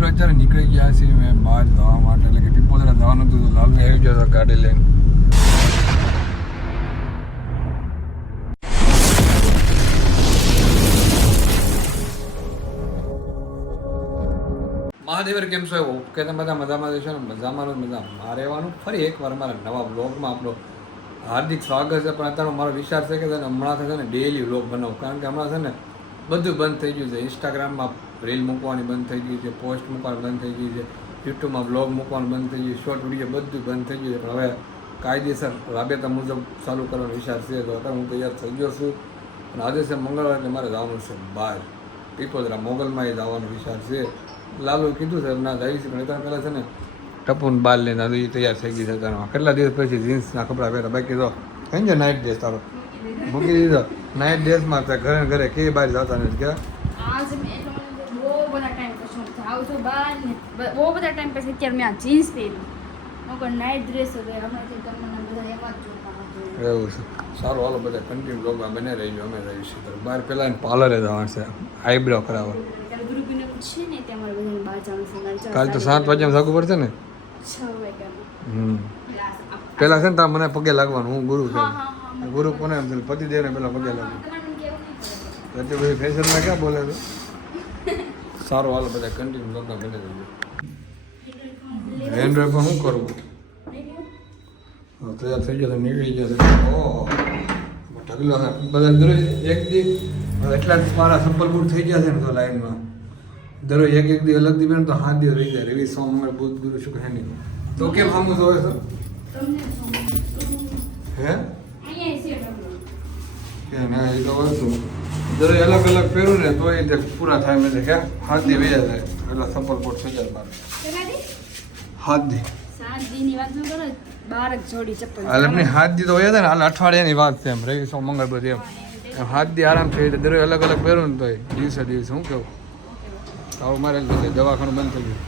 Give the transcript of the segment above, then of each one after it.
મિત્રો અત્યારે નીકળી ગયા છીએ મેં બહાર જવા માટે, એટલે કે પીપોદરા જવાનું હતું તો લાલુ આવી ગયો હતો ગાડી લઈને. મહાદેવર કેમ છો? એવું કે તમે બધા મજામાં રહેશો ને? મજામાં મજામાં રહેવાનું. ફરી એકવાર મારા નવા બ્લોગમાં આપણો હાર્દિક સ્વાગત છે. પણ અત્યારે મારો વિચાર છે કે હમણાં છે ને ડેઈલી વ્લોગ બનાવું, કારણ કે હમણાં છે ને બધું બંધ થઈ ગયું છે. ઇન્સ્ટાગ્રામમાં રીલ મૂકવાની બંધ થઈ ગઈ છે, પોસ્ટ મૂકવાની બંધ થઈ ગઈ છે, યુટ્યુબમાં બ્લોગ મૂકવાનું બંધ થઈ ગયું, શોર્ટ વિડીયો બધું બંધ થઈ ગયું છે. પણ હવે કાયદેસર રાબેતા મુજબ ચાલુ કરવાનો વિચાર છે. તો અત્યારે હું તૈયાર થઈ ગયો છું અને આજે છે મંગળવાર, એટલે મારે જવાનું છે બહાર પીપોદરા મોગલમાં એ જવાનો વિચાર છે. લાલુ કીધું છે ના જઈશ, પણ એટલા પહેલાં છે ને ટપુન બાર લઈને એ તૈયાર થઈ ગઈ છે. કેટલા દિવસ પછી જીન્સના કપડાં પહેરા, બાકી તો કઈ છે નાઇટ ડ્રેસ તારો મૂકી દીધો. નાઇટ ડ્રેસમાં ઘરે ઘરે કેવી બહાર જતા નથી કે બહુ બધા ટાઈમ પછી અત્યારે મેં આ જીન્સ પહેરી નાઇટ ડ્રેસ હમણાંથી તમને બધા એમાં જ જોતા એવું છે. સારું, હાલો બધા કન્ટિન્યુ બ્લોગમાં બને રહીશું. અમે રહીશું બહાર પહેલાં પાર્લરે જવાનું છે આઈબ્રો કરાવવા. ગુરુબીને પૂછીએ ને તે અમારે બધાને બહાર જવાનું છે. કાલે તો 7 વાગ્યામાં જાગવું પડશે ને? 6 વાગ્યા પેલા છે ને તાર મને પગે લાગવાનું. હું ગુરુ છું. ગુરુ કોને એમ છે? પતિદેવને પેલા પગે લાગવું. એટલે ભાઈ ફેશનમાં ક્યાં બોલે છે? સારું, હાલો બધા કન્ટિન્યુ બ્લોગમાં બને રહીશું. હેન્ડ રેપ શું કરવું? તૈયાર થઈ જશે, નીકળી જશે. ઓહ ઢગલો બધા દરરોજ એક દી એટલા મારા સફળ બૂટ થઈ ગયા છે ને તો લાઈનમાં દરરોજ એક દી અલગ દી બને તો 7 દિવસ રહી જાય. રવિ, સોમ, મંગળ, બુધ, ગુરુ, શુક્ર, શનિ. તો કેમ સામું જોવે છે? હે કે ના, એ તો વસ્તુ દરરોજ અલગ અલગ પહેરું ને તો એ પૂરા થાય. મેં કે 7 દી વહી જાય એટલે સફળ બૂટ થઈ જાય મારે. 7 દી 7 દીની વાત ન કરો, 12 જોડી ચપ્પલ. હાલ એમની 7 દી તો હોય ને, હાલ અઠવાડિયાની વાત છે એમ. રવિ, સોમ, મંગળ, બુધ એમ 7 દી આરામ થઈ જાય. દરરોજ અલગ અલગ પહેરું ને તો દિવસે દિવસે શું કેવું આવું મારે દવાખાનું બંધ થઈ ગયું.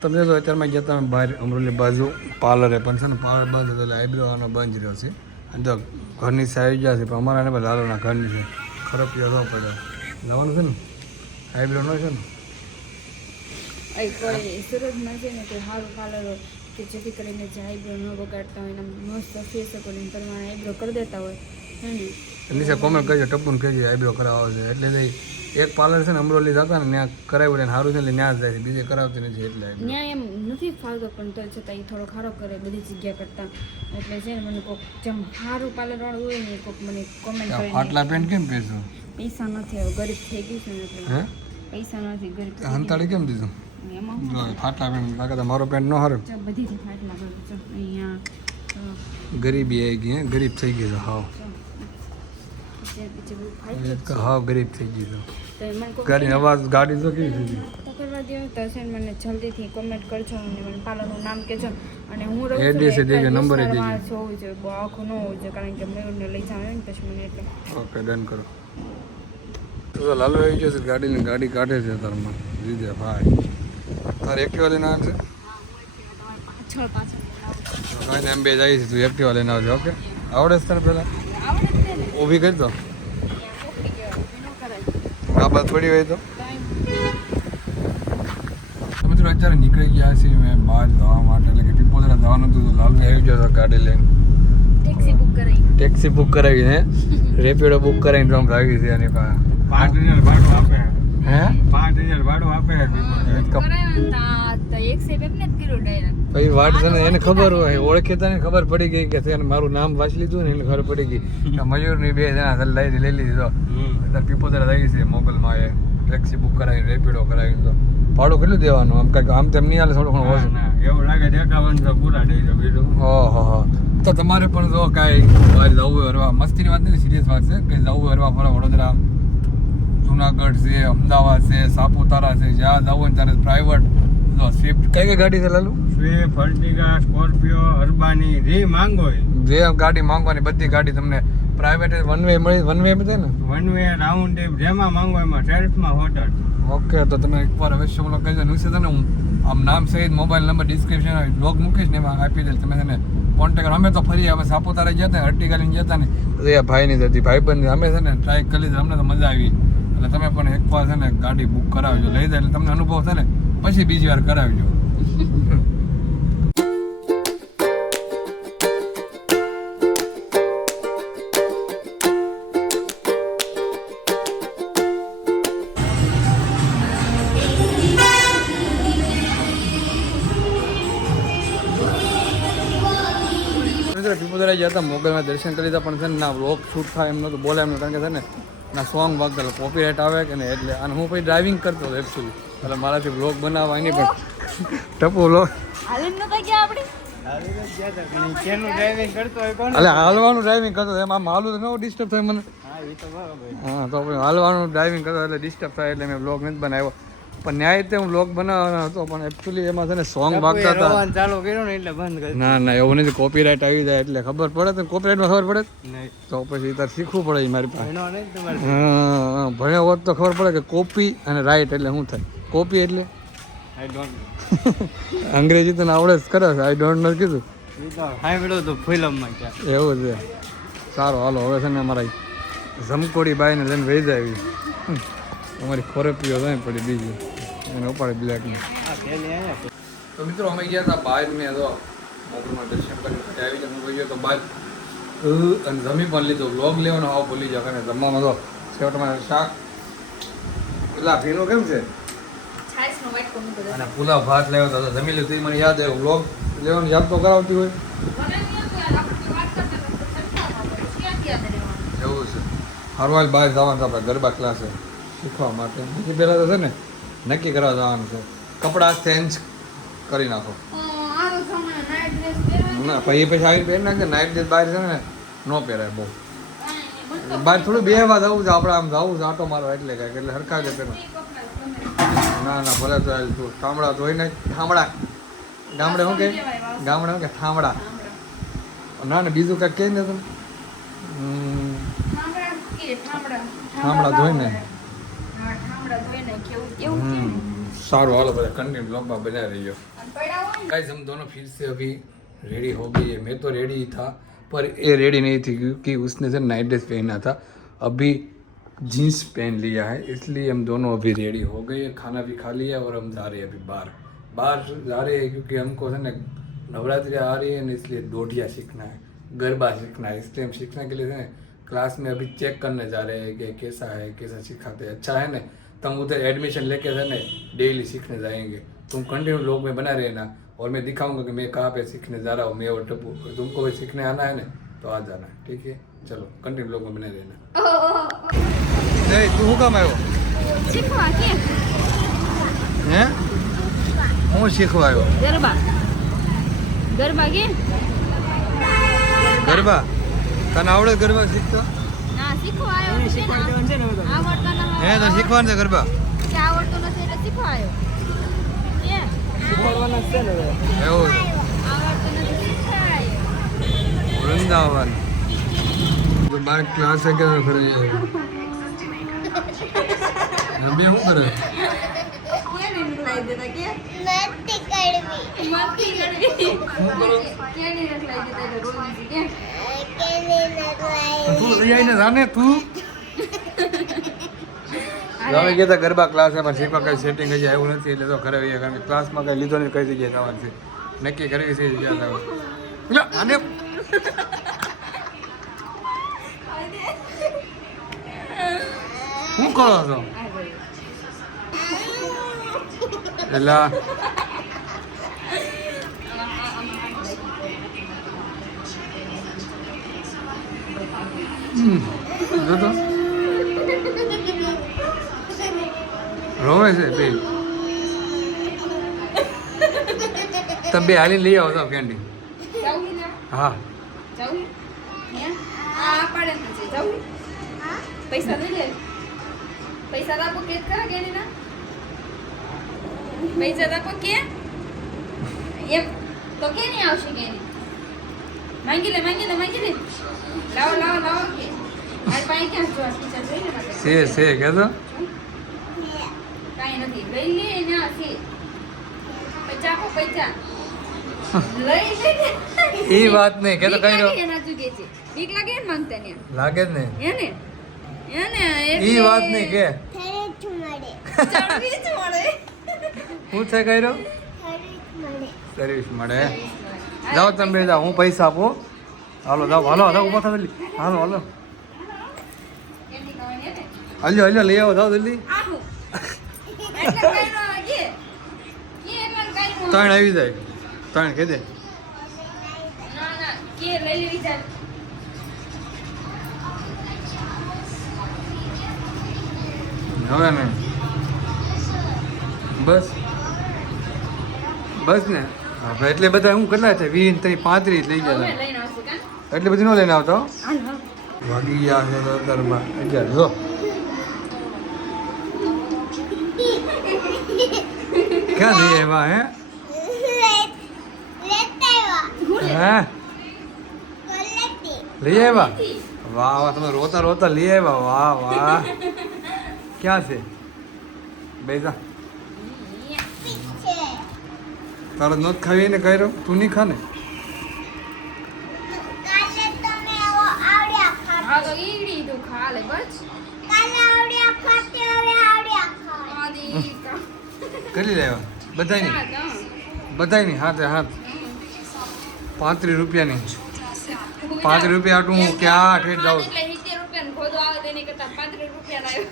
તમને તો અત્યારમાં ગયા હતા બહાર અમરોલી બાજુ પાર્લરે, પણ છે ને પાર્લર બંધ હતો એટલે આઈબ્રો આનો બંધ રહ્યો છે. અને તો ઘરની સાઈડ ગયા છે, પણ અમારા ને લાલોના ઘરની છે. ખરાબ યાદ પડે લાવવાનું છે ને આઈબ્રો ન છે ને સુરતમાં છે ને તે સારું પાર્લર કે જેથી કરીને જે આઈબ્રો ન બગાડતા હોય ને મસ્ત ફેસ કરીને પ્રમાણે આઈબ્રો કરી દેતા હોય હે ને. નીચે કોમેન્ટ કરજો, ટપ્પુને કહેજો આઈબ્રો કરાવવા છે. એટલે એક પાર્લર છે ને અમરોલી જતા ને ત્યાં કરાવ્યું ને સારું છે એટલે ત્યાં જ જાય છે, બીજે કરાવતી નથી. એટલે ત્યાં એમ નથી ફાવતો, પણ તો છતાં એ થોડો ખારો કરે બધી જગ્યા કરતાં. એટલે છે ને મને કોઈક જેમ સારું પાર્લર વાળું હોય ને કોઈક મને કોમેન્ટ કરે. ફાટલા પેન્ટ કેમ પહેરશું? પૈસા નથી, હવે ગરીબ થઈ ગયું છે ને એટલે હે પૈસા નથી, ગરીબ હંતાડી કેમ દીધું? એમાં જો ફાટલા પેન્ટ લાગે તો મારો પેન્ટ ન હારું. બધીથી ફાટલા કરું છું અહીંયા. ગરીબી આવી ગઈ, ગરીબ થઈ ગઈ છે હાવ. હાવ ગરીબ થઈ ગઈ છે. ગાડી અવાજ ગાડી તો કેવી થઈ ગઈ કરવા દો તો છે ને મને જલ્દીથી કોમેન્ટ કરજો અને મને પાર્લરનું નામ કહેજો. અને હું રહું એડ્રેસ દેજો, નંબર દેજો. હોવું જોઈએ, બહુ આખું ન હોવું જોઈએ, કારણ કે મયુરને લઈ જવાનું ને પછી મને એટલે. ઓકે ડન કરો. તો લાલુ આવી ગયો છે, ગાડી કાઢે છે તારમાં લીધે ભાઈ. તારે એક્ટિવા લઈને આવે છે? કાંઈ એમ બે જાય છે, તું એક્ટિવા લઈને આવજો. ઓકે આવડે છે તને? પહેલાં ઊભી કરી દો. આ બાદ પડી હોય તો મિત્રો અત્યારે નીકળી ગયા છીએ મેં બહાર જવા માટે, એટલે કે પીપોદરા જવાનું હતું તો લાલુ આવી ગયો હતો ગાડી લઈને. ટેક્સી બુક કરાવી હે, રેપિડો બુક કરાવીને તો ભાગી છે એની પાસે. 5000 ભાડું આપે. હે 5000 ભાડું આપે. પછી વાટ છે ને એને ખબર હોય, ઓળખેતા ને ખબર પડી ગઈ કે તેને મારું નામ વાંચી લીધું ને એને ખબર પડી ગઈ કે મયુરની 2 જણા લઈ લીધી. તો અત્યારે પીપોદરા થઈ છે મોગલમાં એ ટેક્સી બુક કરાવી, રેપિડો કરાવી. તો ભાડું કેટલું દેવાનું? આમ કાંઈક આમ તેમ નહીં હાલે, થોડું ઘણું ઓછું એવું લાગે 5100 પૂરા દઈ દો બીજું. ઓહો તો તમારે પણ જો કાંઈ બહાર જવું હોય હરવા, મસ્તીની વાત નથી, સિરિયસ વાત છે કે જવું હરવા ફરવા વડોદરા, જુનાગઢ છે, અમદાવાદ છે, સાપુતારા છે, જ્યાં જવું હોય ત્યારે પ્રાઇવેટ સ્વિફ્ટ કઈ ગાડી છે લાલુ? સ્વિફ્ટ, અર્ટિગા, સ્કોર્પિયો, અર્બાની જે માંગો જે ગાડી માંગવાની બધી ગાડી તમને પ્રાઇવેટ વન વે મળી. વન વે બધે ને વન વે રાઉન્ડ જેમાં માંગો એમાં સેલ્સમાં હોટલ. ઓકે તો તમે એકવાર અવશ્ય મને કહેજો. નિશ્ચિત ને હું આમ નામ સહિત મોબાઈલ નંબર ડિસ્ક્રિપ્શન બ્લોગ મૂકીશ ને એમાં આપી દઈશ. તમે તેને કોન્ટેક્ટ. અમે તો ફરી અમે સાપુતારા ગયા હતા, અર્ટિગા લઈને ગયા હતા ને તો એ ભાઈની હતી, ભાઈબંધ. અમે છે ને ટ્રાય કરી લીધી, અમને તો મજા આવી. એટલે એટલે તમે પણ એકવાર છે ને ગાડી બુક કરાવજો, લઈ જાય એટલે તમને અનુભવ થાય ને પછી બીજી વાર કરાવજો. પીપોદરા ગયા હતા, મોગલમાં દર્શન કરી હતા, પણ છે ને ના વ્લોગ શૂટ થાય એમ નહોતું, બોલે એમ નહોતું, કારણ કે છે ને ના સોંગ વાગતા કોપીરાઇટ આવે કે ને એટલે. અને હું પછી ડ્રાઇવિંગ કરતો હતો એકચ્યુઅલી, એટલે મારાથી વ્લોગ બનાવવા એની પણ ટપુ વ્લોગ ડ્રાઇવિંગ કરતો હોય કોણ? એટલે હાલવાનું ડ્રાઇવિંગ કરતો હતો, એમ આમ હાલું તો ન ડિસ્ટર્બ થાય મને. હા એ તો બરાબર. હા તો પછી હાલવાનું ડ્રાઇવિંગ કરતો એટલે ડિસ્ટર્બ થાય એટલે મેં વ્લોગ નથી બનાવ્યો. પણ ન્યાય રીતે હું વ્લોગ બનાવવાનો હતો, પણ એકચ્યુઅલી એમાં છે ને સોંગ વાગતા હતા. રોવાનું ચાલુ કર્યું ને એટલે બંધ કરી. ના ના એવું નથી, કોપીરાઇટ આવી જાય એટલે ખબર પડે તો કોપીરાઇટમાં ખબર પડે નહીં તો પછી તારે શીખવું પડે ઈ મારી પાસે. ભણો નહીં તમારે. હા ભણ્યો હોત તો ખબર પડે કે કોપી અને રાઇટ એટલે શું થાય. કોપી એટલે આઈ ડોન્ટ અંગ્રેજી તને આવડે જ કરે છે, આઈ ડોન્ટ નો કીધું સાંભળ્યું તો ફિલ્મમાં ક્યાં. એવું છે. સારું હાલો હવે છે ને અમારા જમકોડી બાઈને લઈને વહી જાય અમારી ખોરેપીઓ થાય પડી બીજી એને ઉપાડી બ્લેકની. તો મિત્રો અમે ગયા હતા બહાર, મેં તો મોગલમાં દર્શન કરી આવી જાય, હું ગયો તો બહાર અને જમી પણ લીધું. વ્લોગ લેવાનો આવો ભૂલી જાવ, અને જમવામાં તો છેવટમાં શાક પેલા ભીનો કેમ છે અને પુલાવ ભાત લેવો તો જમી લીધું. મને યાદ આવ્યું વ્લોગ લેવાનું યાદ તો કરાવતી હોય એવું છે. હરવાલ બહાર જવાનું છે આપણે ગરબા ક્લાસે શીખવા માટે. એથી પહેલાં તો છે ને નક્કી કરવા જવાનું છે, કપડાં ચેન્જ કરી નાખો. ના પછી પછી આવી પહેરી નાખે. નાઇટ ડ્રેસ બહાર છે ને ન પહેરાય બહુ, બહાર થોડું બે વાર જવું છે આપણે, આમ જવું છે આટો મારો એટલે કાંઈક એટલે હરખા છે પેલા. ના ના ભલે તો તું ઠામડા ધોઈ નાખ. ઠામડા ગામડે શું કે ગામડે શું કે ઠામડા. ના ને બીજું કાંઈક કહે ને તમે ઠામડા ધોઈ ને. सारू हालो बता कंटिन्यू ब्लॉग में बना रही हो। गाइस हम दोनों फिर से अभी रेडी हो गई है। मैं तो रेडी ही था पर ये रेडी नहीं थी क्योंकि उसने से नाइट ड्रेस पहना था, अभी जीन्स पहन लिया है, इसलिए हम दोनों अभी रेडी हो गए हैं। खाना भी खा लिया और हम जा रहे हैं अभी बाहर जा रहे हैं क्योंकि हमको है ना नवरात्रि आ रही है ना, इसलिए डोडिया सीखना है, गरबा सीखना है, इसलिए हम सीखने के लिए है क्लास में अभी चेक करने जा रहे हैं कि कैसा है, कैसा सिखाते हैं, अच्छा है ना। तो हम उधर एडमिशन लेके है ना डेली सीखने जाएंगे। तुम कंटिन्यू लोग में बना रहना और मैं दिखाऊंगा कि मैं कहाँ पे सीखने जा रहा हूँ, मैं और टप्पू। तुमको भी सीखने आना है ना तो आ जाना है, ठीक है। चलो कंटिन्यू लोग में बने रहना। नहीं तू काम आयो શીખવા કે હે હું શીખવાયો ગરબા ગરબા કે ગરબા તને આવડે ગરબા શીખતો ના શીખવા આવ્યો છે ને આવડતો ન હે તો શીખવાનું છે ગરબા કે આવડતો નથી એટલે શીખવા આવ્યો કે શીખવાડવાના છે ને એવું છે આવડતો નથી શીખવા આવ્યો વૃંદાવન તો બાર ક્લાસ है કે ખરે અબે હું કરે કેને રખલાઈ દેતા કે મતી કરવી હું કરો કેને રખલાઈ દેતા તો રોજ કે તું લઈ આવીને જાને તું જાવે ગયા તા ગરબા ક્લાસ એમાં શીખવા કઈ સેટિંગ હજી આવ્યું નથી એટલે તો ઘરે આવ્યા કારણ કે ક્લાસમાં કઈ લીધો નહીં, કઈ જગ્યાએ જવાનું છે નક્કી કરી છે જગ્યા જવાનું આને શું કરો છો એલા જો તો રોવે છે બે તમે બે હાલી લઈ આવો તો કેન્ડી જાઉં ને હા જાઉં હે આ પડે ને છે જાઉં પૈસા દે લે પૈસા આપો કે કરા કે ના પૈસા આપો કે એમ તો કે નહીં આવશે કે નહીં માંગી લે લાવો કે મારી પાસે ક્યાં જો ટીચર જોઈને માટે છે કે તો કાઈ નથી લઈ લે ના છે પૈસા આપો પૈસા લઈ લે એ વાત નહીં કે તો કઈ રહ્યો એના ચૂકે છે બીક લાગે ને માંગતા ને લાગે જ ને હે ને એને ઈ વાત નહીં કે ચડવી જ મળે. હું છે કર્યો સર્વિસ મળે. જાઓ તમે બે જાઓ, હું પૈસા આપું. હાલો જાઓ, હાલો હાલો ઉભા થાવ જલ્દી. હાલો હાલો કેન્ડી ખાવાની હે ને? હાલ્યો હાલ્યો લઈ આવો, જાઓ જલ્દી. આહું. એટલે કાંઈ ન આવે કે? કે એટલે કાંઈ ન આવે? 3 આવી જાય, 3 કહી દે. ના ના કે લઈ લેવી ચાલ. હવે ને બસ બસ ને હવે એટલે બધા હું કેટલા છે 20 3 35 લઈ હવે ગયા લઈને આવશે કાં? એટલે બધી નો લઈને આવતો હાલ હાલ. વાગી ગયા છે તો 11 જો ક્યાં લઈ આવ્યા હે હે લઈ આવ્યા વાહ વાહ તમે રોતા રોતા લઈ આવ્યા વાહ વાહ ક્યાં છે બેજા તારો નોત ખાવી ને કર્યો તું નહીં ખા ને હા તો ઈડી તું ખા લે બસ. આદી કા. કરી લેવા બધાની હા તો. બધાની હાથે હાથ 35 રૂપિયાની 35 રૂપિયા આટલું હું ક્યાં ઠેઠ જાઉં એટલે 70 રૂપિયાનો ખોદો આવે તેની કરતા 35 રૂપિયા લાવ્યો.